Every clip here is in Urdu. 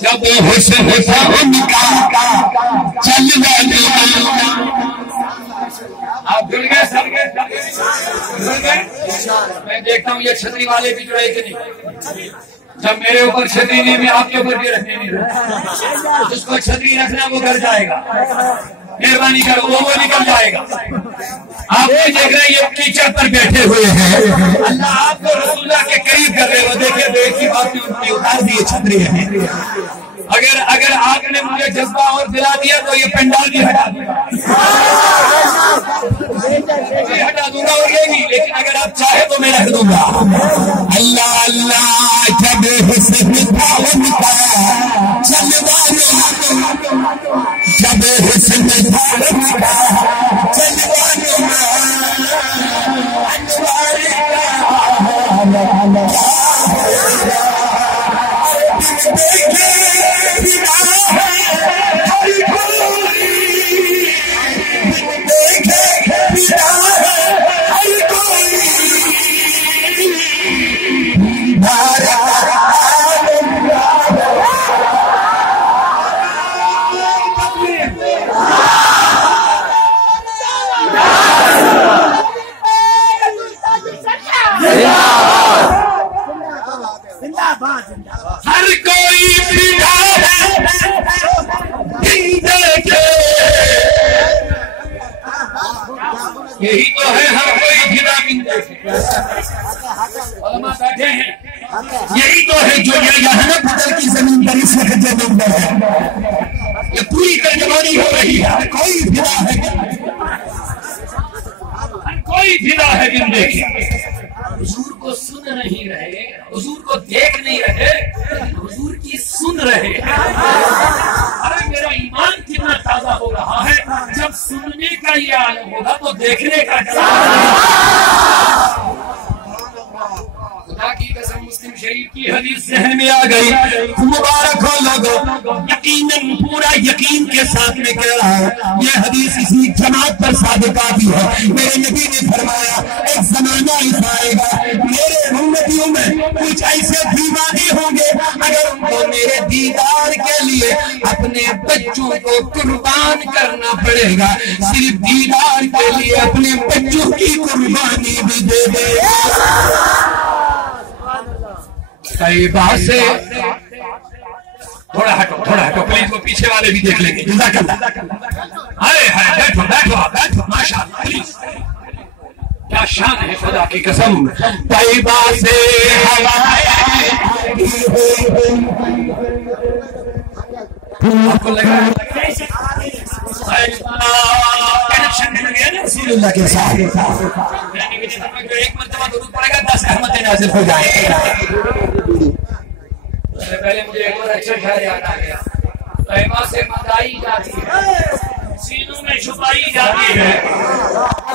جب حسن تھا ان کا چلوا آپ جڑ گئے سب میں دیکھتا ہوں یہ چھتری والے بھی جڑے کہ نہیں. جب میرے اوپر چھتری نہیں میں آپ کے اوپر بھی رکھنے نہیں رہا. جس کو چھتری رکھنا وہ گھر جائے گا. مہربانی کرو وہ نکل جائے گا. آپ یہ دیکھ رہے ہیں یہ کیچڑ پر بیٹھے ہوئے ہیں. اللہ آپ کو رسول اللہ کے قریب کر رہے ہو. دیکھیے دیکھ کی بات اتار دی چھتری ہے. اگر آپ نے مجھے جذبہ اور دلا دیا تو یہ پنڈال بھی ہٹا دوں گا اور یہ نہیں. لیکن اگر آپ چاہے تو میں رکھ دوں گا. اللہ اللہ جب حسن تھا ان کا چلوا جب حسن تھا ان کا چلوا ہر کوئی یہی تو ہے ہر کوئی فدا بن دیکھے. علماء بیٹھے ہیں یہی تو ہے جو یہاں نا پتھر کی زمین پر اس وقت جو منظر ہے یہ پوری ترجمانی ہو رہی ہے. ہر کوئی فدا ہے ہر کوئی فدا ہے بن دیکھے. حضور کو سن نہیں رہے حضور کو دیکھ نہیں رہے حضور کی سن رہے. ارے میرا ایمان کتنا تازہ ہو رہا ہے جب سننے کا یہ عالم ہوگا تو دیکھنے کا کیا. خدا کی قسم مسلم شریف کی حدیث ذہن میں آ گئی. مبارک ہو لوگوں یقیناً پورا یقین کے ساتھ میں کہہ رہا ہوں یہ حدیث اسی جماعت پر صادقہ بھی ہے. میرے نبی نے فرمایا ایک زمانہ ایسا آئے گا میرے امتیوں میں کچھ ایسے دیوانے ہوں گے اگر ان کو میرے دیدار کے لیے اپنے بچوں کو قربان کرنا پڑے گا صرف دیدار کے لیے اپنے بچوں کی قربانی بھی دے دے. طیبہ سے تھوڑا ہٹو پلیز وہ پیچھے والے بھی دیکھ لیں گے. جزاک اللہ. بیٹھو ماشاء اللہ پلیز. کیا شان ہے خدا کی قسم. طیبہ سے آپ کو لگا رسول اللہ کے ساتھ ایک مرتبہ درود پڑے گا 10 رحمتیں نازل ہو جائیں. پہلے مجھے ایک اور اچھا خیال یاد آ گیا. طیبہ سے مدائی جاتی ہے سینوں میں چھپائی جاتی ہے.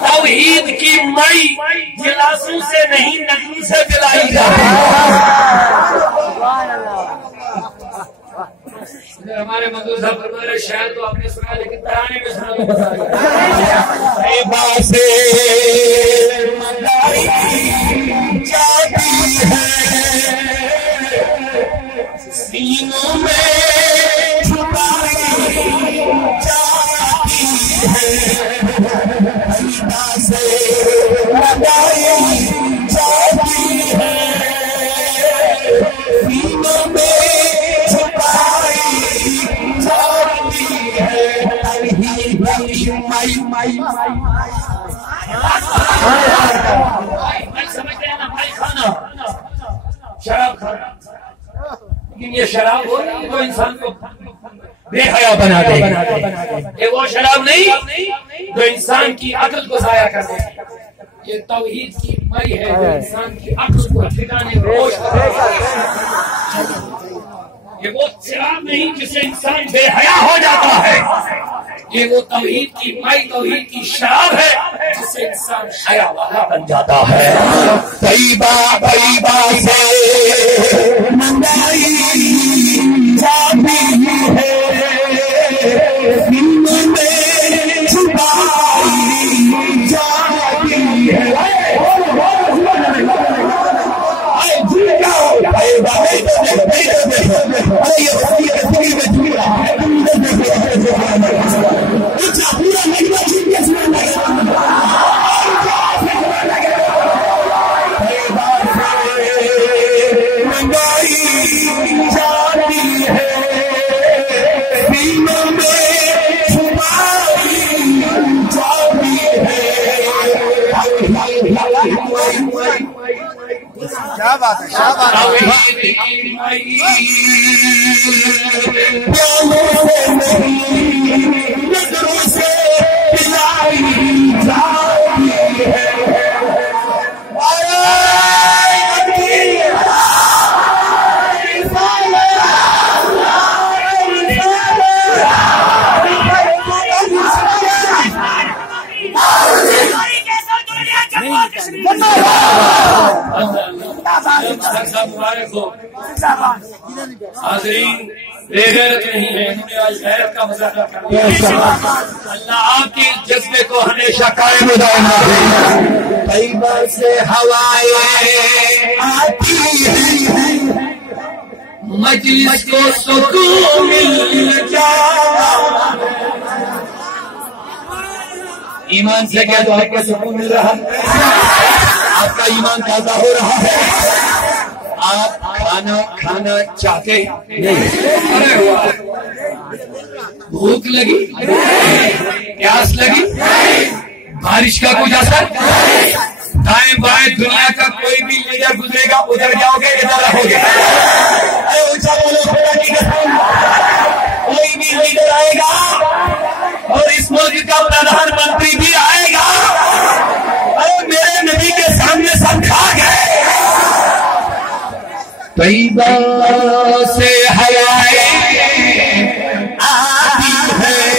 توحید کی مئی گلاسوں سے نہیں نجم سے جلائی جاتی ہے. ہمارے منظور صاحب فرمائے شاید تو آپ نے سنا لیکن ترانے میں سنا تو بتا دیا. طیبہ سے مدائی جاتی ہے سینوں میں چھپائی جاتی ہے. طیبہ سے مدائی جاتی ہے سینوں میں چھپائی جاتی ہے. سمجھتے ہیں نا بھائی کھانا شراب کھانا لیکن یہ شراب ہو رہی تو انسان کو بے حیا بنا دے گی. یہ وہ شراب نہیں جو انسان کی عقل کو ضائع کر دے گی. یہ توحید کی مئی ہے جو انسان کی عقل کو ٹھکانے میں ہوش کرے گی. یہ وہ شراب نہیں جس سے انسان بے حیا ہو جاتا ہے. یہ وہ توحید کی مئی توحید کی شراب ہے جس سے انسان حیا والا بن جاتا ہے. طیبہ سے ارے یہ خودی کے دل میں جھوم رہا ہے پورا مجمع جھوم کے سنا کیا بات ہے، کیا بات ہے. مبارک ہو. حاضرین بے غیرت نہیں ہے، انہوں نے آج غیرت کا مظاہرہ کر دیا. اللہ آپ کے جذبے کو ہمیشہ قائم و دائم رکھے. طیبہ سے ہوائیں آتی ہیں، مجلس کو سکون مل جائے. ایمان سے کیا تو آپ کو سکون مل رہا ہے؟ آپ کا ایمان تازہ ہو رہا ہے؟ آپ کھانا چاہتے نہیں؟ ارے واہ، بھوک لگی، پیاس لگی، بارش کا کچھ اثر، دائیں بائیں دنیا کا کوئی بھی لیڈر گزرے گا ادھر جاؤ گے ادھر رہو گے. ارے اونچا بولو خدا کی قسم، کوئی بھی لیڈر آئے گا اور اس ملک کا پردھان منتری بھی آئے گا، ارے میرے نبی کے سامنے سب کھا گئے. طیبہ سے ہوائیں آتی ہیں.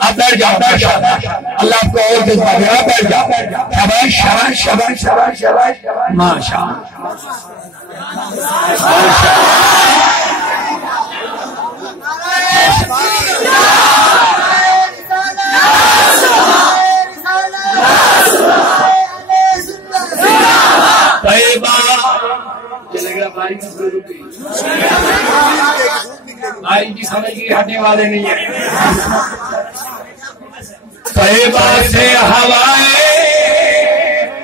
اب بیٹھ جاؤ، اللہ آپ کو اور جذبہ دے. اب بیٹھ جاؤ. شاباش شاباش شاباش شاباش شاباش، ماشاء چلے گا. بھائی بھائی کی سمجھ کی ہٹنے والے نہیں ہیں. طیبہ سے ہوائیں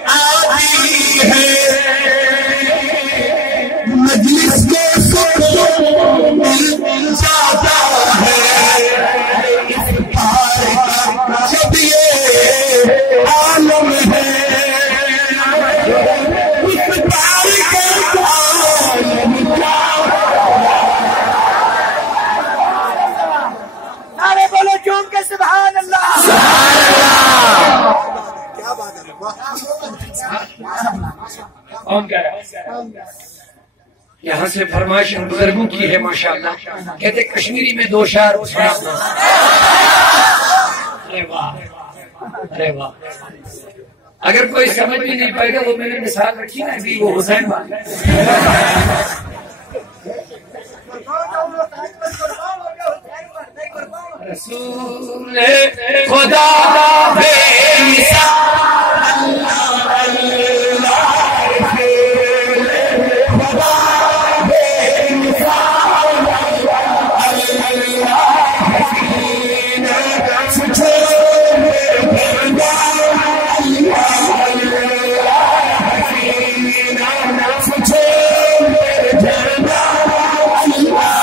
آتی ہیں، مجلس کو سکون مل جاتا ہے. جب یہ عالم ہے سبحان اللہ. کیا بات ہے. کون کہہ رہا ہے؟ یہاں سے فرمائش بزرگوں کی ہے ماشاءاللہ. کہتے کشمیری میں دو شعر سنانا. ارے واہ، ارے واہ. اگر کوئی سمجھ بھی نہیں پائے گا وہ میں نے مثال رکھی نا ابھی، وہ حسین والی. رسول خدا بے مثال